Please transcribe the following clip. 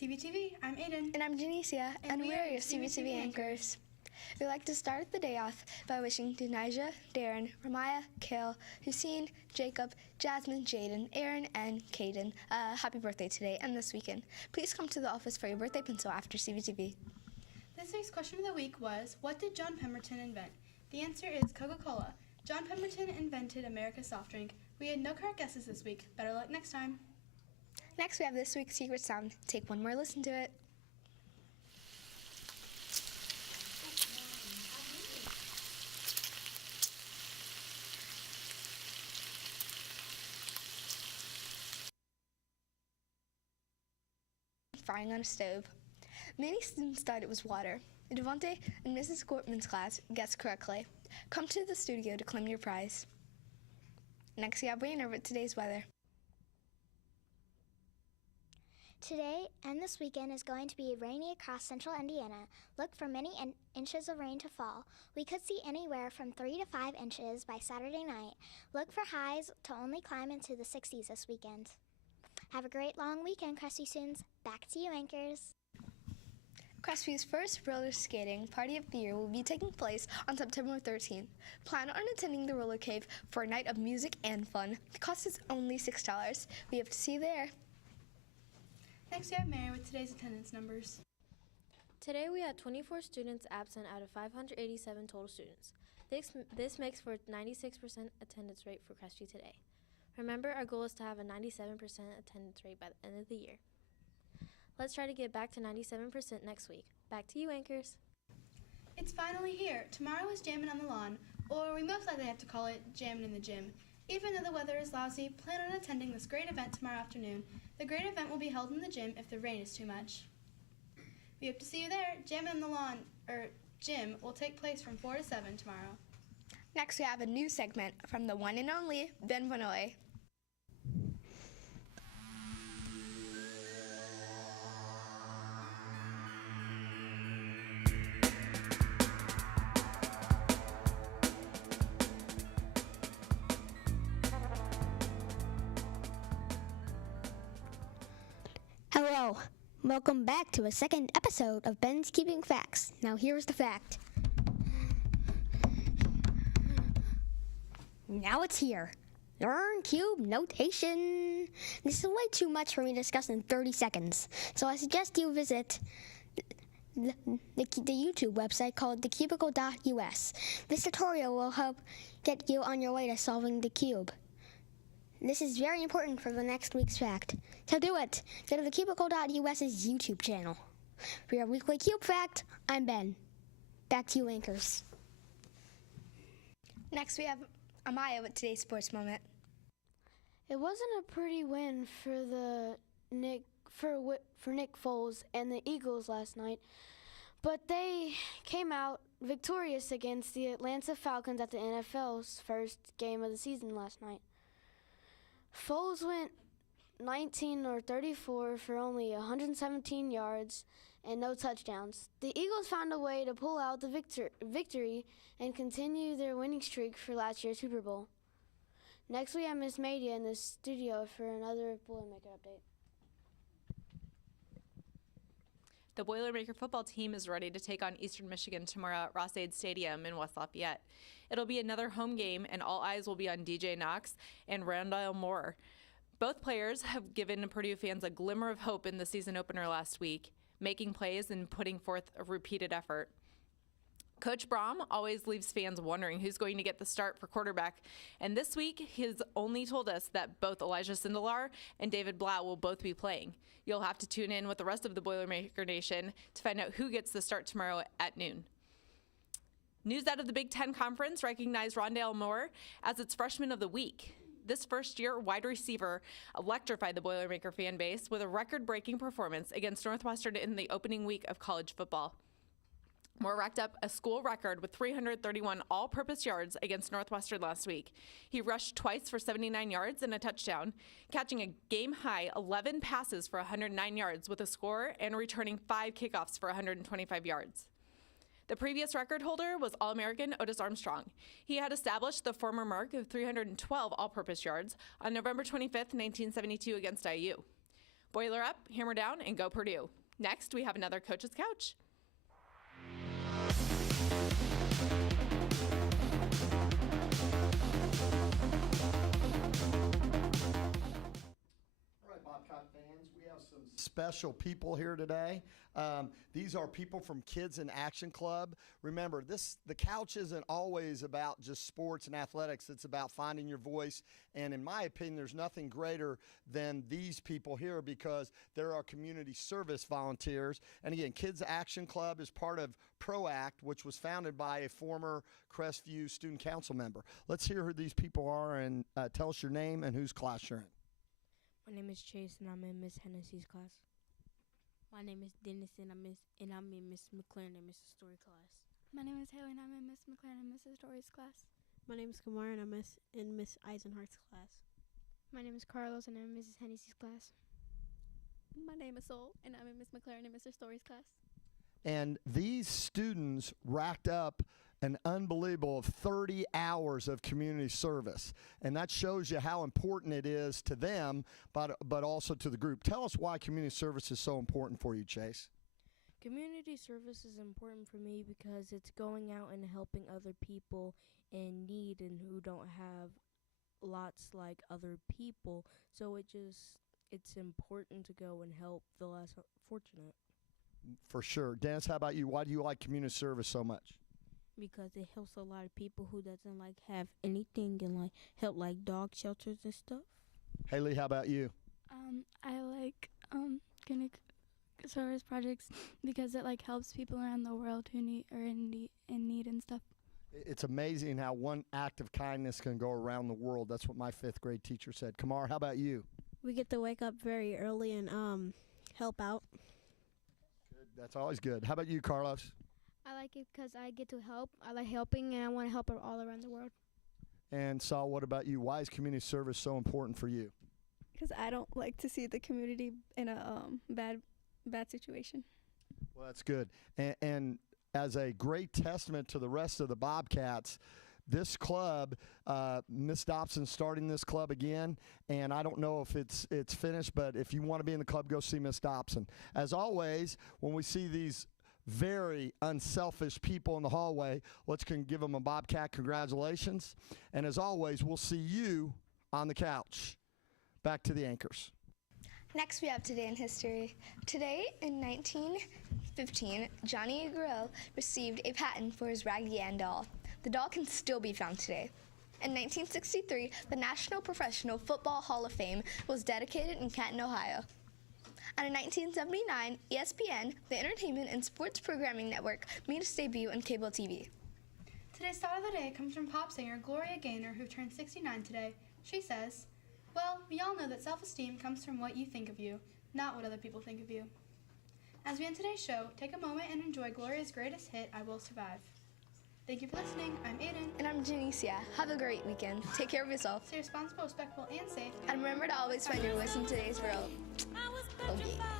CBTV. I'm Aiden. And I'm Janicia, and we are your CBTV anchors. We'd like to start the day off by wishing Dunaja, Darren, Ramaya, Kale, Hussein, Jacob, Jasmine, Jaden, Aaron, and Caden a happy birthday today and this weekend. Please come to the office for your birthday pencil after CBTV. This week's question of the week was, what did John Pemberton invent? The answer is Coca-Cola. John Pemberton invented America's soft drink. We had no correct guesses this week. Better luck next time. Next, we have this week's secret sound. Take one more listen to it. Frying on a stove. Many students thought it was water. Devontae and Mrs. Gortman's class guessed correctly. Come to the studio to claim your prize. Next, we have Rainer with today's weather. Today and this weekend is going to be rainy across central Indiana. Look for many inches of rain to fall. We could see anywhere from 3 to 5 inches by Saturday night. Look for highs to only climb into the 60s this weekend. Have a great long weekend, Crestview students. Back to you, anchors. Crestview's first roller skating party of the year will be taking place on September 13th. Plan on attending the roller cave for a night of music and fun. The cost is only $6. We hope to see you there. Next, we have Mary with today's attendance numbers. Today we had 24 students absent out of 587 total students. This makes for a 96% attendance rate for Crestview today. Remember, our goal is to have a 97% attendance rate by the end of the year. Let's try to get back to 97% next week. Back to you, anchors. It's finally here. Tomorrow is Jammin' on the Lawn, or we most likely have to call it Jammin' in the Gym. Even though the weather is lousy, plan on attending this great event tomorrow afternoon. The great event will be held in the gym if the rain is too much. We hope to see you there. Jammin' on the Lawn, gym, will take place from 4 to 7 tomorrow. Next, we have a new segment from the one and only Ben Vanoy. Hello, welcome back to a second episode of Ben's Keeping Facts. Now here's the fact. Now it's here. Learn cube notation. This is way too much for me to discuss in 30 seconds, so I suggest you visit the YouTube website called thecubicle.us. This tutorial will help get you on your way to solving the cube. This is very important for the next week's fact. So do it. Go to thecubicle.us's YouTube channel. For your weekly cube fact, I'm Ben. Back to you, anchors. Next, we have Amaya with today's sports moment. It wasn't a pretty win for Nick Foles and the Eagles last night, but they came out victorious against the Atlanta Falcons at the NFL's first game of the season last night. Foles went 19 or 34 for only 117 yards and no touchdowns. The Eagles found a way to pull out the victory and continue their winning streak for last year's Super Bowl. Next, we have Miss Madia in the studio for another Boilermaker update. The Boilermaker football team is ready to take on Eastern Michigan tomorrow at Ross-Ade Stadium in West Lafayette. It'll be another home game, and all eyes will be on DJ Knox and Randall Moore. Both players have given Purdue fans a glimmer of hope in the season opener last week, making plays and putting forth a repeated effort. Coach Braum always leaves fans wondering who's going to get the start for quarterback, and this week he's only told us that both Elijah Sindelar and David Blau will both be playing. You'll have to tune in with the rest of the Boilermaker Nation to find out who gets the start tomorrow at noon. News out of the Big Ten Conference recognized Rondale Moore as its Freshman of the Week. This first-year wide receiver electrified the Boilermaker fan base with a record-breaking performance against Northwestern in the opening week of college football. Moore racked up a school record with 331 all-purpose yards against Northwestern last week. He rushed twice for 79 yards and a touchdown, catching a game-high 11 passes for 109 yards with a score and returning 5 kickoffs for 125 yards. The previous record holder was All-American Otis Armstrong. He had established the former mark of 312 all-purpose yards on November 25, 1972 against IU. Boiler up, hammer down, and go Purdue. Next, we have another Coach's Couch. Special people here today. These are people from Kids in Action Club. Remember, the couch isn't always about just sports and athletics. It's about finding your voice. And in my opinion, there's nothing greater than these people here because they're our community service volunteers. And again, Kids Action Club is part of ProAct, which was founded by a former Crestview student council member. Let's hear who these people are and tell us your name and whose class you're in. My name is Chase, and I'm in Miss Hennessy's class. My name is Dennis, and I'm in Miss McLaren and Mrs. Story class. My name is Haley, and I'm in Miss McLaren and Mrs. Story's class. My name is Kamar, and I'm in Miss Eisenhardt's class. My name is Carlos, and I'm in Mrs. Hennessy's class. My name is Sol, and I'm in Miss McLaren and Mr. Story's class. And these students racked up an unbelievable 30 hours of community service. And that shows you how important it is to them, but also to the group. Tell us why community service is so important for you, Chase. Community service is important for me because it's going out and helping other people in need and who don't have lots like other people. So it's important to go and help the less fortunate. For sure. Dennis, how about you? Why do you like community service so much? Because it helps a lot of people who doesn't like have anything and like help like dog shelters and stuff. Haley, how about you? I like community service projects because it like helps people around the world who are in need and stuff. It's amazing how one act of kindness can go around the world. That's what my 5th grade teacher said. Kamar, how about you? We get to wake up very early and help out. Good. That's always good. How about you, Carlos? I like it because I get to help. I like helping, and I want to help all around the world. And Saul, what about you? Why is community service so important for you? Because I don't like to see the community in a bad situation. Well, that's good. And as a great testament to the rest of the Bobcats, this club, Miss Dobson's starting this club again, and I don't know if it's finished, but if you want to be in the club, go see Miss Dobson. As always, when we see these very unselfish people in the hallway, let's give them a Bobcat congratulations. And as always, we'll see you on the couch. Back to the anchors. Next, we have Today in History. Today, in 1915, Johnny Grill received a patent for his Raggedy Ann doll. The doll can still be found today. In 1963, the National Professional Football Hall of Fame was dedicated in Canton, Ohio. And in 1979, ESPN, the Entertainment and Sports Programming Network, made its debut on cable TV. Today's thought of the day comes from pop singer Gloria Gaynor, who turned 69 today. She says, "Well, we all know that self-esteem comes from what you think of you, not what other people think of you." As we end today's show, take a moment and enjoy Gloria's greatest hit, "I Will Survive." Thank you for listening. I'm Aiden. And I'm Janicia. Have a great weekend. Take care of yourself. Stay responsible, respectful, and safe. And remember to always find your voice in today's world. Oh, yeah.